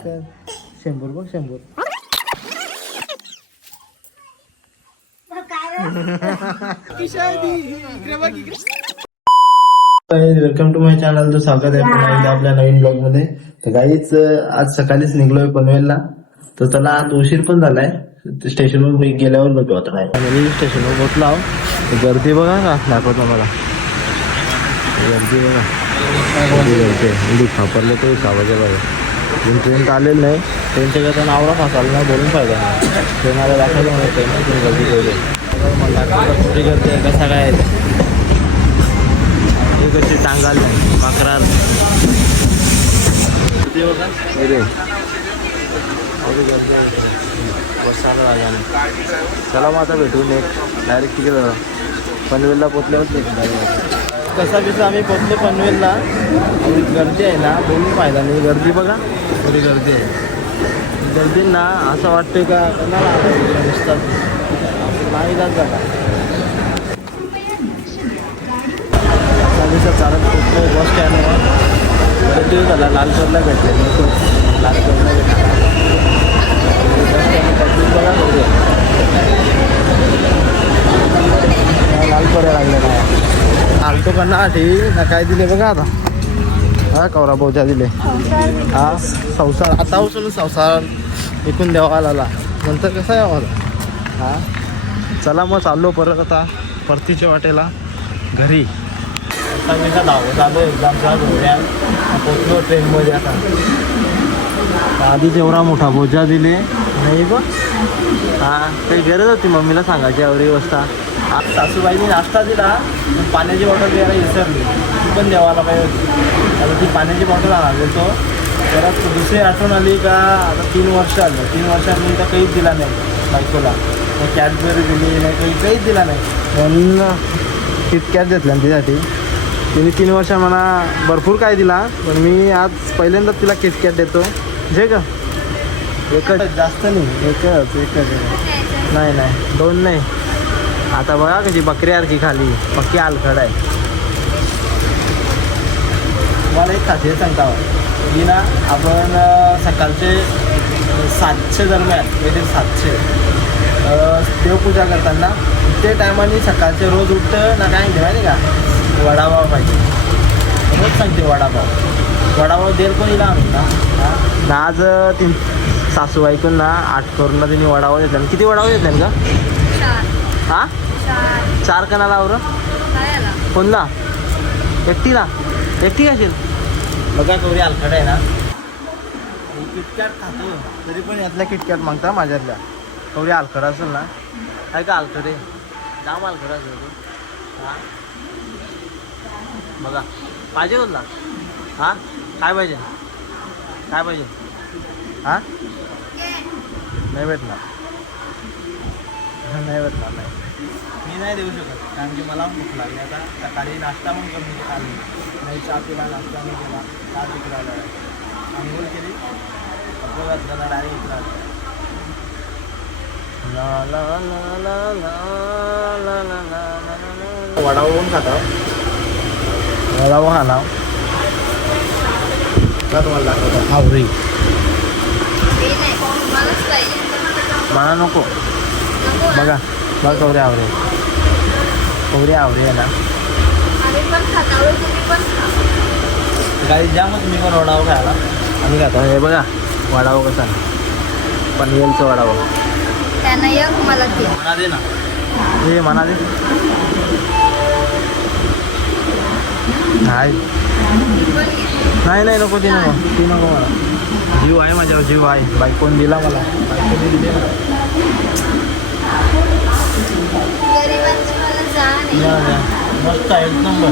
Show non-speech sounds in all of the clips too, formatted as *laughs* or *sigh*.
शंभर बघ शंभर. वेलकम टू माय चॅनल तर स्वागत आहे पुन्हा एकदा आपल्या नवीन ब्लॉगमध्ये. तर काहीच आज सकाळीच निघलोय पनवेलला. तर त्याला आज उशीर पण झालाय. स्टेशनवर गेल्यावर बघू आता काय. फॅमिली स्टेशनवर पोहोचलो आहो गर्दी बघा का? दाखवतो मला गर्दी बघा. गर्दी गर्दी इथे खापरले ते खावाच्या बघा अजून ट्रेन तर आलेलं नाही. ट्रेनच्या करता नावरा फासाला नाही बोलून फायदा नाही. ट्रेन आला दाखवलं मला ट्रेन गर्दी करू मला दाखवलं कुठे गर्दी आहे कसा काय? आहे हे कशी टांगाल माकरार ते गर्दी चला मग आता भेटू नेक्स्ट डायरेक्ट तिकडे पनवेलला पोचल्यावर कसा बिसा आम्ही पोचलो पनवेलला. गर्दी आहे ना बोलून फायदा नाही. गर्दी बघा. थोडी गर्दी आहे. गर्दींना असं वाटतं का कोणाला आलं नुसतं? नाही जात जाता सर्विसचा चालत पोचलो बस स्टँडवर बरेच दिवस झाला लालपूरला भेटले नको लाल लालपूरला भेटले. बस स्टँड पब्लिक बघा बघू लालपूर लागले ना आलतो का ना ठीक ना काय दिले बघा आता. हा कवरा बोजा दिले. हा संसार. आता उचलून संसार विकून द्यावा आला नंतर कसा यावा हा? चला मग चाललो परत आता परतीच्या वाटेला घरी. आता मी का धावत आलो एक्झामच्या धोऱ्या पोचलो ट्रेनमध्ये आता. आधी जेवढा मोठा बोजा दिले नाही बघ हा काही गरज होती मम्मीला सांगायची एवढी वाजता आज सासूबाईने नाश्ता दिला पाण्याची बॉटल द्यायला विसरली. ती पण द्यावाला पाहिजे होती. आता ती पाण्याची बॉटल आणा देतो परत दुसरी आठवण आली का आता तीन वर्ष आलं. तीन वर्षांनी तर काहीच दिला नाही बायकोला. मग कॅडबरी दिली नाही काही काहीच दिला नाही. म्हणून किटकॅट घेतल्या ना तिच्यासाठी. तिने तीन वर्ष मला भरपूर काय दिला पण मी आज पहिल्यांदाच तिला किटकॅट देतो. जे का? एकच. जास्त नाही. एकच एकच. नाही नाही. दोन नाही. आता बघा कशी बकऱ्यासारखी खाली. पक्की आलखड आहे. मला एक खासियत सांगता. की ना आपण सकाळचे सातशे दरम्यान म्हणजे सातशे देवपूजा करताना ते टायमाने सकाळचे रोज उठतं ना काय म्हणते माहिती का? वडापाव पाहिजे. रोज सांगते वडापाव. वडापाव देर कोणी आणून ना हा? ना आज ती सासू ऐकून ना आठ करून तिने वडापाव देतात किती वडापाव देतात का चार. हा? चार. कणाला आवरं? कोणला? एकटीला? एकटी असेल. बघा कवरी आलखड आहे ना. किटकॅट खातो. तरी पण यातल्या किटकॅट मागता माझ्यातल्या. कवरी आलखड असेल ना. काय का आलखड आहे? जाम आलखड असेल तू. हां. बघा. पाहिजे तुला हां? काय पाहिजे? काय पाहिजे? हां? नाही भेटणार. नाही भेटणार नाही. मी नाही देऊ शकत कारण की मला भूक लागली आता सकाळी नाश्ता पण करून आली नाही चहा पिला नाश्ता नाही केला चहा तिकडे आला आंघोळ केली अपघात झाला डायरेक्ट इकडे आला वडाव खाता वडाव खाना तुम्हाला दाखवतो हावरी मला नको बघा बघा आवरे आवरे आवरे ना आम्ही पण खाणार तुम्ही पण गाडी वडापाव खायला. आम्ही खातो. हे बघा वडापाव कसा पनवेलचा वडापाव. त्यांना एक मला दे. म्हणा दे ना. हे म्हणा दे. नाही. नाही नाही नको ती नको. ती नको मला. जीव आहे माझ्यावर जीव आहे. बाईक कोण दिला मला. बायकोने दिली मला. मला. मस्त आहे. नंबर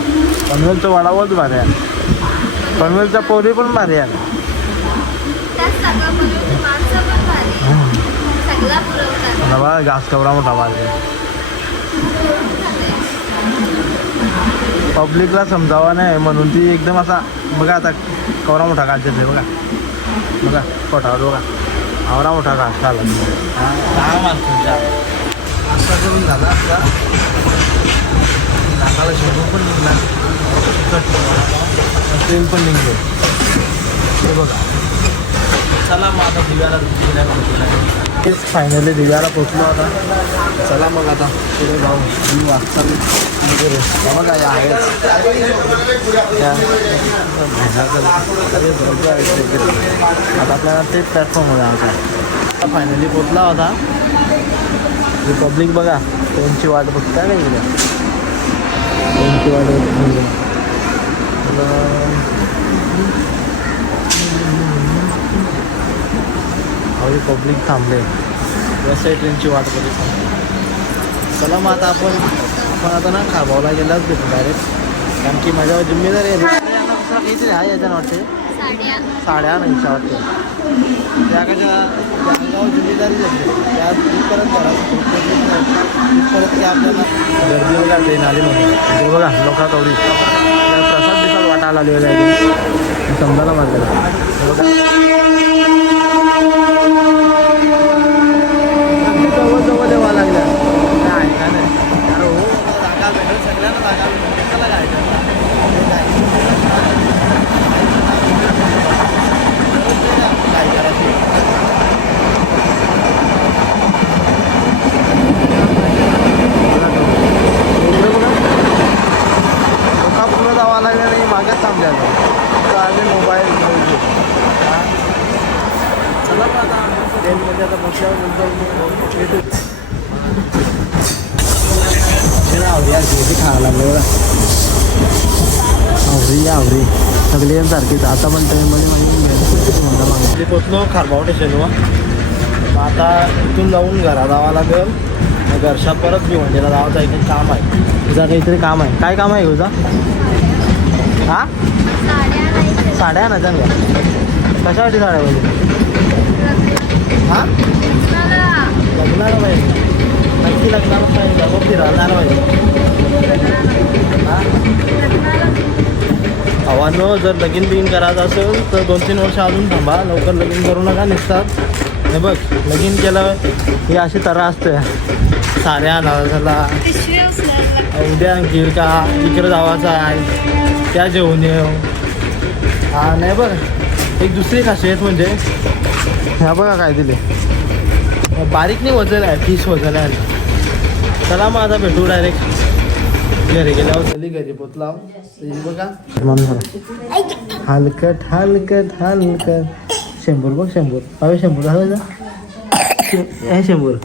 पनवेलचा वडापावच भारी आहे. पनवेलचा पोरी पण भारी आहे. मला घास कवरा मोठा मारले पब्लिकला समजावा नाही म्हणून ती एकदम असा बघा आता कवरा मोठा घास देते बघा. बघा पोटावर बघा. आवरा मोठा घास झाला. दहा माणसांचा नाश्ता करून झाला आता नाकाला पण निघला तेल पण निघलो हे बघा चला मग आता दिव्याला दिव्याला तेच फायनली दिव्याला पोचलो आता. चला मग आता पुढे जाऊ. मी वाचता वगैरे बघा या आहेत त्या अरे बरोबर आहे. आता आपल्याला तेच प्लॅटफॉर्म होता आहे. फायनली पोचला होता रिपब्लिक बघा. त्यांची वाट बघता नाही गेल्या बघतो रिपब्लिक थांबले. वसई ट्रेनची वाट बघत थांबले. चला मग आता आपण आपण आता ना खारबावला गेलाच भेटू डायरेक्ट कारण की माझ्यावर जिम्मेदारी आहे. काहीतरी आहे याच्यानं वाटते. साड्या साड्या नाही वाटते. त्या कशा अंगावर जिम्मेदारी घेतली त्या परत घरात परत ते आपल्याला गर्दी बघा ते नालीमध्ये ते बघा लोकात एवढी प्रसाद दिसात वाटायला आली आहे. समजायला मारलेलं बघा जवळ जवळ यावं लागल्या काय ऐका नाही अरे हो जागा भेटेल सगळ्यांना जागा भेटेल कशाला जायचं काय करायचं लोका पुढं जावं लागलं नाही मागच थांबल्या आम्ही मोबाईल चला मग आता ट्रेनमध्ये आता बसल्यावर नंतर मग भेटू हे ना आवरी आज जेवढी खायला लागलं बघा आवरी आवरी सगळे सारखीच आता पण ट्रेनमध्ये माझी पोचलो खारबाव स्टेशनवर मग आता इथून जाऊन घरा जावा लागेल. घरच्या परत भिवंडीला जावं एक काम आहे. तुझा काहीतरी काम आहे. काय काम आहे तुझा? हा? साड्या ना चांगल्या कशासाठी साड्या पाहिजे? हा? लग्नाला पाहिजे. नक्की लग्नाला पाहिजे. फिरणार फिरायला पाहिजे. हा? आव्हानं जर लगीन बिगीन करायचं असेल तर दोन तीन वर्ष अजून थांबा. लवकर लगीन करू नका निघतात. हे बघ लगीन केलं ही अशी तरा असते. साड्या झाला उद्या आणखी का? इकडं जावाचा आहे. त्या जेवून येऊ. हा नाही बघ. एक दुसरी खासियत म्हणजे ह्या बघा काय दिले. बारीक नाही वजन आहे पीस वजन आहे. चला मग आता भेटू डायरेक्ट घरी गेल्यावर चली घरी पोचला हे बघा। हलकट हलकट हलकट। शंभर बघ शंभर। हवे शंभर हवे हे शंभर।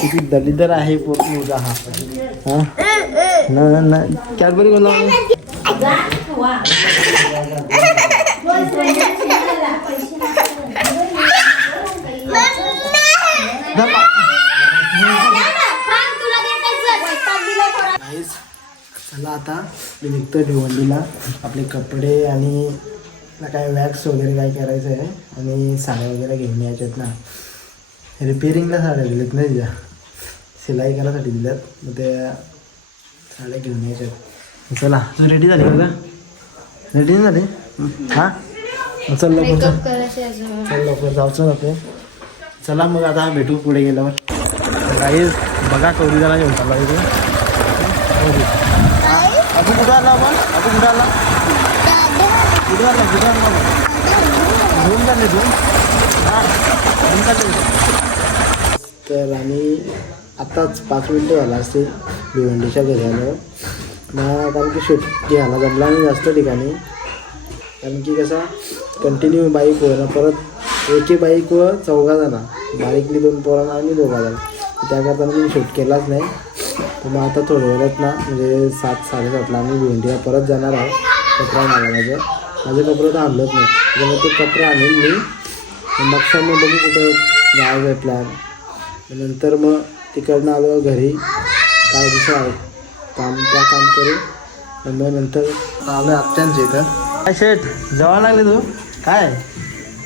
किती दलिदर आहे पोट मुलगा हा. ना ना कॅडबरी बोला नाहीच चला आता. मी निघतो भिवंडीला. आपले कपडे आणि काय वॅक्स वगैरे काय करायचं आहे आणि साड्या वगैरे घेऊन यायच्यात ना. रिपेरिंगला साड्या दिल्यात ना तिच्या. सिलाई करायसाठी दिल्यात. मग त्या साड्या घेऊन यायच्यात. चला. तू रेडी झाली का? रेडी नाही झाली? हां? चल लवकर चल करायचे अजून. चल लवकर जाऊचं नको चला मग आता भेटू पुढे गेल्यावर. काही बघा कवरीला घेऊन चालला इथे? अजून कुठं आला आपण? अजून कुठं आला? कुठं आला कुठं आला घेऊन चालले तू हां घेऊन. चालले तर आम्ही आत्ताच पाच मिनटं झाला असते भिवंडीच्या घरी आलो. मग कारण की शूट घ्यायला जमला नाही जास्त ठिकाणी. कारण की कसा कंटिन्यू बाईकवर ना परत एके बाईकवर चौघा जाणार बारीकली दोन पोरांना आणि दोघा जाणार त्याकरता मी शूट केलाच नाही. तर मग आता थोड्या वेळात ना म्हणजे सात साडेसातला आम्ही भिवंडीला परत जाणार आहोत. कपडा मला माझं. माझे कपडे तर आणलंच नाही. त्यामुळे ते कपडे आणेल मी. मग मग बघू कुठं जायचं आहे प्लॅन नंतर मग तिकडनं आलो घरी. काय दिवस आहे काम त्या काम करू. आणि मग नंतर आलो आत्यांच्या इथं. काय शेठ जेवायला लागले तू? काय?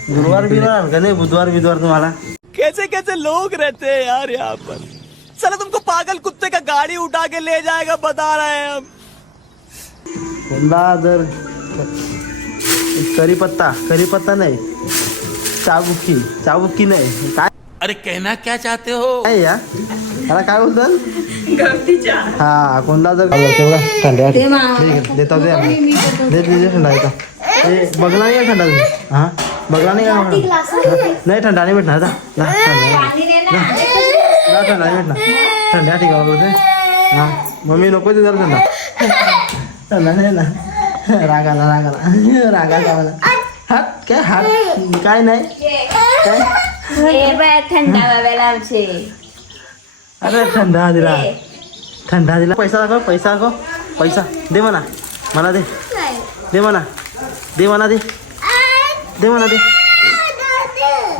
गुरुवार बिरवार का नाही? बुधवार बिधवार तुम्हाला? कैसे कैसे लोग रहते हैं यार यहाँ पर। चलो तुमको पागल कुत्ते का गाड़ी उठा के ले जाएगा बता रहे हैं हम। कोणता जर करीपत्ता करीपत्ता नाही चाबुक्की चाबुक्की नाही। काय अरे कहना क्या चाहते हो? काय या त्याला काय बोलतात हा कोणता जर तेवढा थंड्या देता दे आम्ही. दे दे दे थंडा येतो ते बघला नाही का थंडा तुम्ही? हा? बघला नाही का? मध्ये. नाही थंडा नाही भेटणार जा. जा, थंडा. जा, थंडा नाही भेटणार थंडा ठिकाण बोलते हा मम्मी नको ते जरा थंडा थंडा नाही ना राग आला राग आला राग आला मला हात काय हात काय नाही काय हे बाय थंडा बाबाला आमचे अरे थंडा दिला थंडा दिला पैसा दाखव पैसा दाखव पैसा दे म्हणा मला दे दे म्हणा दे म्हणा दे दे म्हणा दे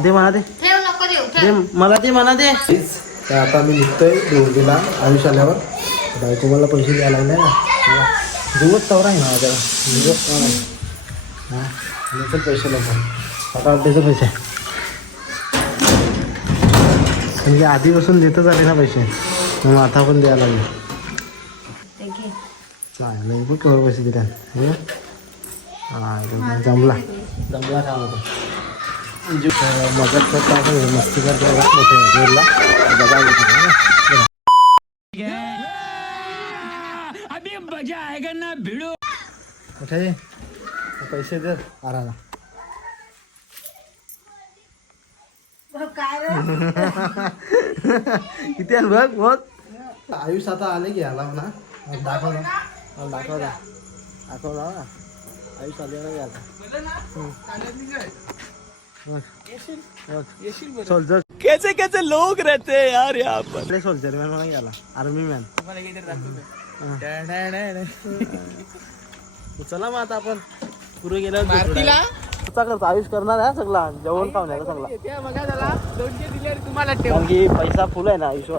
दे म्हणा दे तर आता मी निघतोय देवगीला आयुष आल्यावर. बायको मला पैसे द्यायला लागले ना. दिवस चौरा आहे ना जरा दिवस चौरा आहे. हां पण पैसे लोक आता अड्डेचे पैसे. म्हणजे आधीपासून देतच आले ना पैसे. मग आता पण द्यायला लागले. चालेल बघ केवढे पैसे दिले? हे? हां जमला. जमला काम होतं म्हणजे मदत करता आपण मस्ती करता बघा. मोठे ये. पैसे दे आराला *laughs* किती आहे बघ बघ. आयुष आता आले की आला ना दाखव ना दाखव ना दाखव ना आयुष आले ना. आता हम्म. कैसे कैसे लोग रहते हैं यार यहाँ पर आपले सोल्जर मॅन म्हणा गेला आर्मी मॅन चला मग आता आपण पुढे आयुष करणार आहे सगळा. जेवण पाहुण्याला सगळा. कारण की पैसा फुल आहे ना आयुष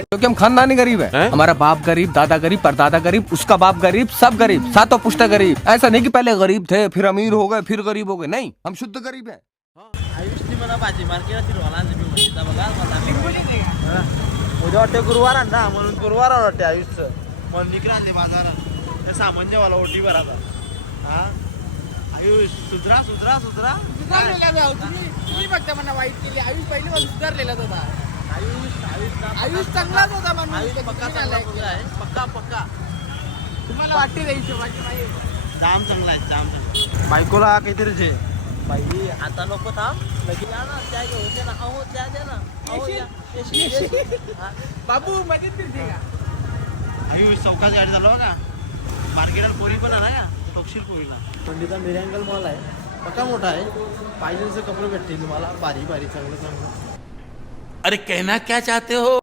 क्योंकि हम खानदानी गरीब है। हमारा बाप गरीब दादा गरीब परदादा गरीब उसका बाप गरीब सब गरीब सातों पुश्ता गरीब। ऐसा नहीं कि पहले गरीब थे फिर अमीर हो गए फिर गरीब हो गए। नहीं हम शुद्ध गरीब है। उद्या वाटते गुरुवार म्हणून गुरुवार वाटते म्हणून बाजारात. ते भर आता. हा? आयुष सुधरा सुधरा सुधरा. तुम्ही बघता म्हणा वाईट केली. आयुष पहिले पण सुधारलेलाच होता आयुष आयुष आयुष चांगलाच होता माणूस. आयुष पक्का तुम्ही चांगला. मुलगा आहे. पक्का पक्का. तुम्हाला वाटते त्या हिशोबाची माहिती जाम चांगला आहे जाम चांगला बायकोला काहीतरी जे. बाई आता नको थांब. लगेच या ना त्या घेऊन दे ना. अहो त्या दे ना. अहो या. बाबू मजेत फिरते का? आयुष चौकात गाडी चालवा का? मार्केटात पोरी पण आहे ना. टोकशील पोरीला. पंडिता मिरँगल मॉल आहे. पक्का मोठा आहे. पाहिजे तसे कपडे भेटतील तुम्हाला बारी बारी चांगलं चांगलं. अरे कहना क्या चाहते हो?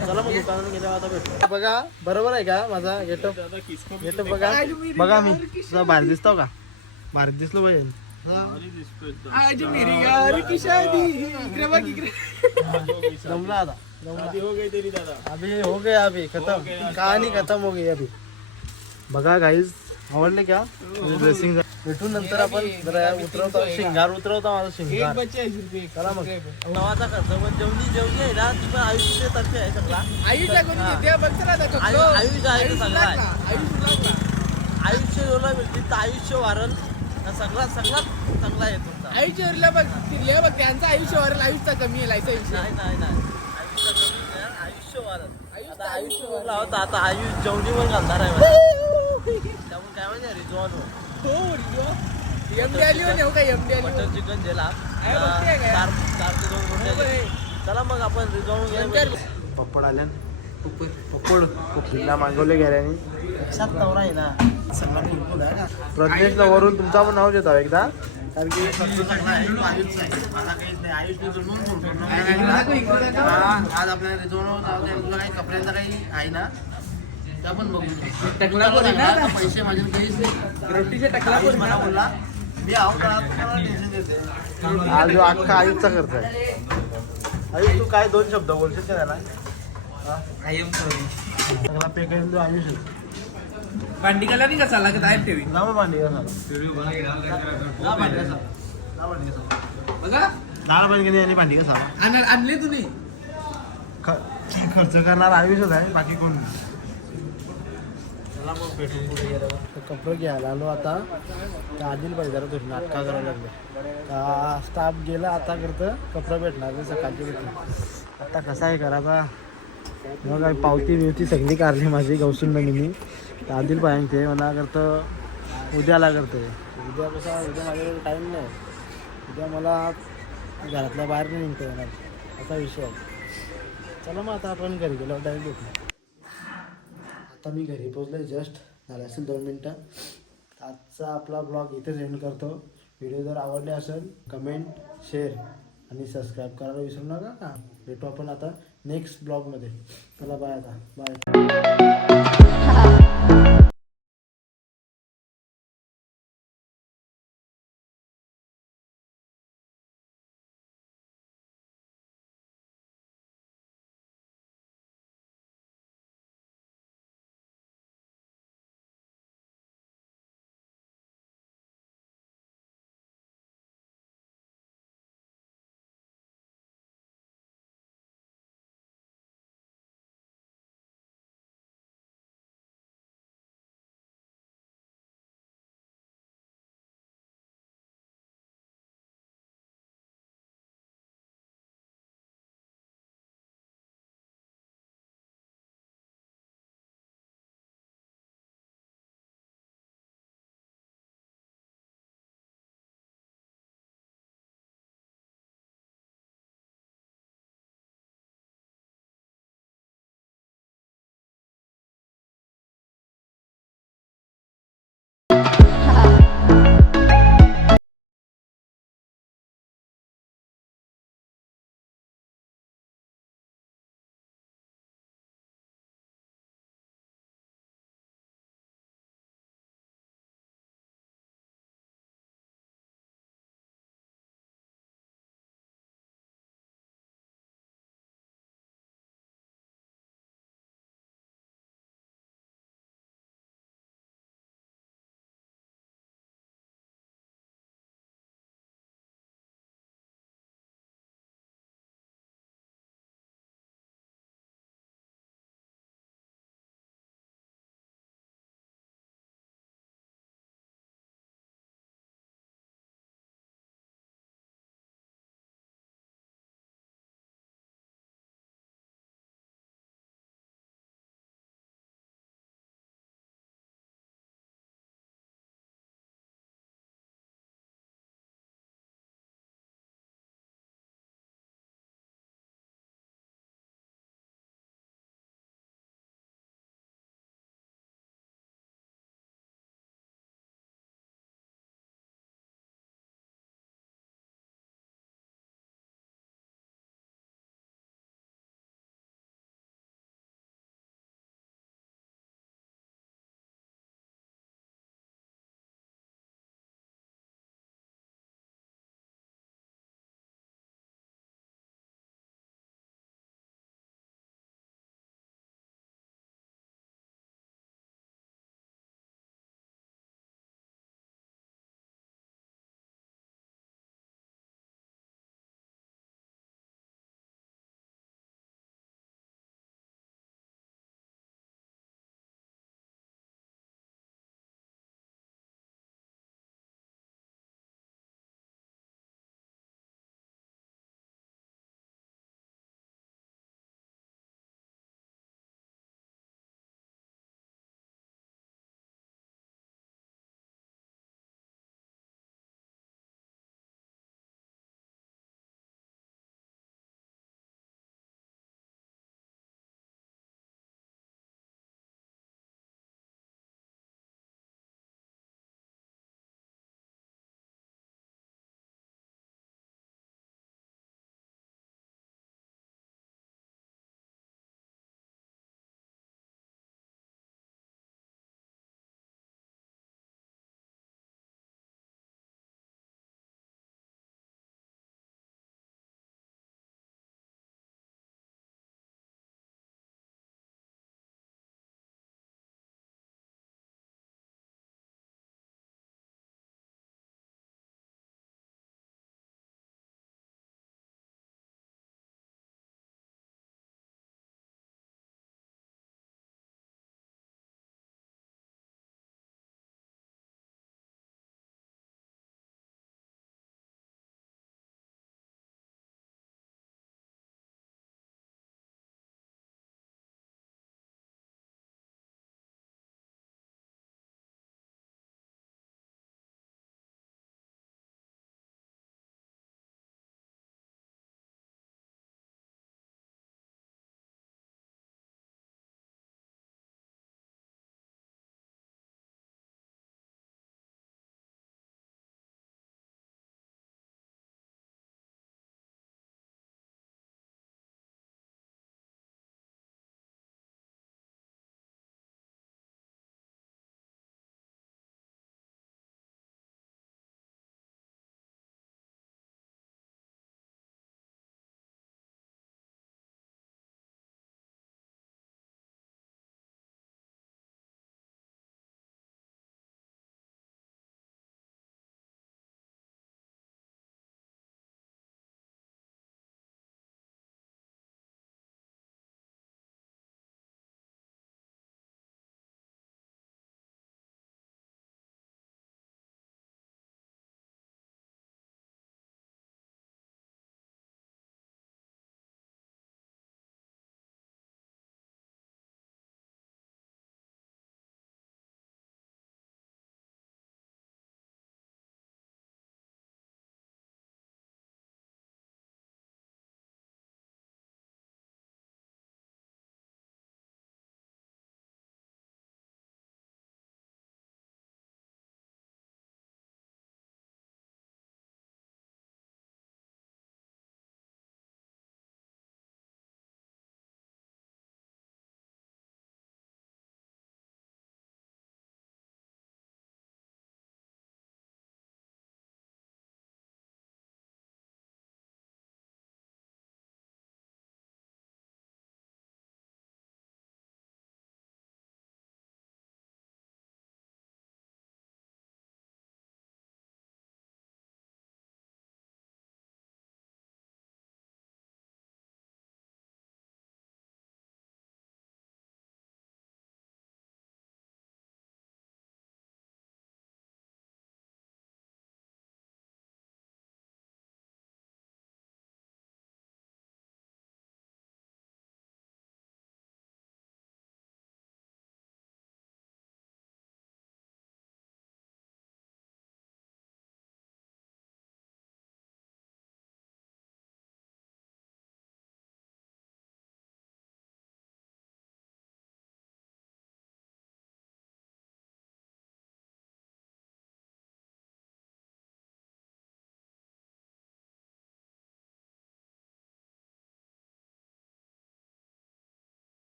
चला मग दुकानात गेल्यावर आता भेटू. बघा बरोबर आहे का माझा गेटअप? गेटअप बघा. बघा मी. तुझा बाहेर दिसतो का? बाहेर दिसलो पाहिजे हा. आज मेरी यार की शादी इकडे बघ इकडे. जमला आता. जमला. अभी हो गया अभी. खत्म. कहानी खत्म हो गई अभी. बघा गाईज आवडले का? ड्रेसिंग भेटून नंतर आपण जरा उतरवतो. शिंगार उतरवतो माझा शिंगार. चला मग. नावाचा खर्च पण जेवणी जेवणी आहे ना ती पण आयुष्य तर्फे आहे सगळा. आयुषला कोणी देते बघ चला आता कपडो. आयु- आयुष आहे लागला. आयुष्य जेवढा भेटतील तर आयुष्य वारल हा सगळा सगळ्यात चांगला आहे तुमचा. आयुष्य वरला बघ तिरल्या बघ त्यांचा आयुष्य वरला आयुषचा कमी आहे लायचा आयुष्य नाही नाही नाही. आयुष्य कमी नाही, आयुष्य आता आयुष्य होता? आता आयुष जेवणी पण घालणार आहे काय माहिती रिझॉन हो एमडी आली हो का मटन चिकन जेला. दोन हो, घे. चला मग आपण पप्पड आल्या पप्पड पप्पडला मागवले गेल्याने सात नवरा आहे ना. प्रज्ञेशला वरून तुमचा पण नाव देतो एकदा. कारण की हा, आज आपल्याला रिझॉन तुला काही कपड्यांचा काही आहे ना? त्या पण बघू. टकला आहे ना? पैसे माझे काहीच नाही रोटीचे टकला आयुष पण मला आहे ना? बोलला मी आहो का तुम्हाला टेन्शन देते. आज जो अख्खा आयुषचा खर्च आहे आयुष तू काय दोन शब्द बोलशील का त्याला? सगळा पे करून देऊ आयुष. भांडी कला नाही का चालला का बाहेर ठेवी? जा मग भांडी घासा. जा भांडी. बघा. आणि आणले तुम्ही खर्च करणार आयुषच आहे बाकी कोण नाही. चला मग भेटू पुढे गेल्यावर. तर कपडे घ्यायला आलो आता. त्या आधील पाहिजे जरा थोडी नाटका करायला लागले. का स्टाफ गेला आता करतं कपडे भेटणार नाही सकाळचे भेटणार. आता कसा आहे करायचा? मग काय पावती बिवती सगळी काढली माझी गौसून मी तर आदिल पाहिजे ते मला करतं उद्याला करते उद्या कसा? उद्या माझ्याकडे टाईम नाही. उद्या मला घरातल्या बाहेर नाही निघता येणार. असा विषय आहे. चला मग आता आपण घरी गेलो डायरेक्ट भेटणार आत्ता मी घरी पोचलो जस्ट झालं असेल दोन मिनटं. आजचा आपला ब्लॉग इथेच एंड करतो. व्हिडिओ जर आवडले असेल कमेंट शेअर आणि सबस्क्राईब करायला विसरू नका का? भेटू आपण आता नेक्स्ट ब्लॉगमध्ये चला बाय आता. बाय